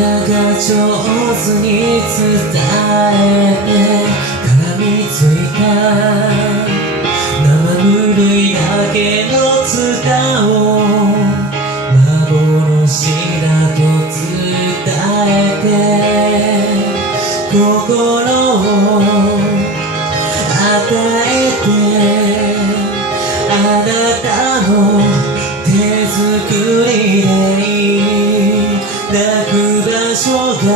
が上手に伝えて絡みついた生ぬるいだけのツタを幻だと伝えて心を与えてあなたの手作りで泣く場所が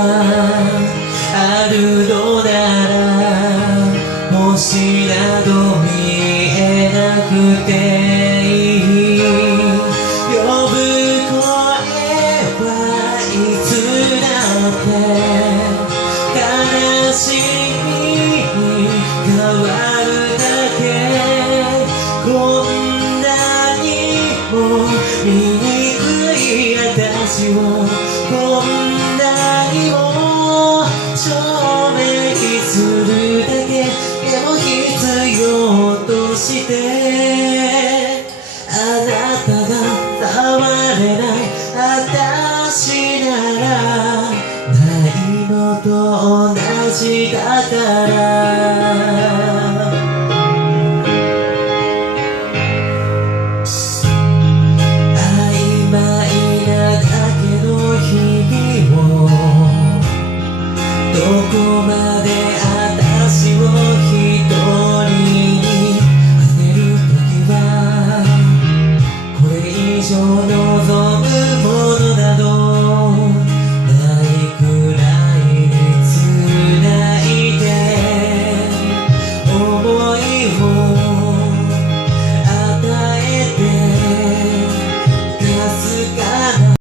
あるのなら星など見えなくていい呼ぶ声はいつだって悲しみに変わるだけこんなにも醜い私をこんなにも証明するだけでも必要としてあなたが触れない私ならないのと同じだから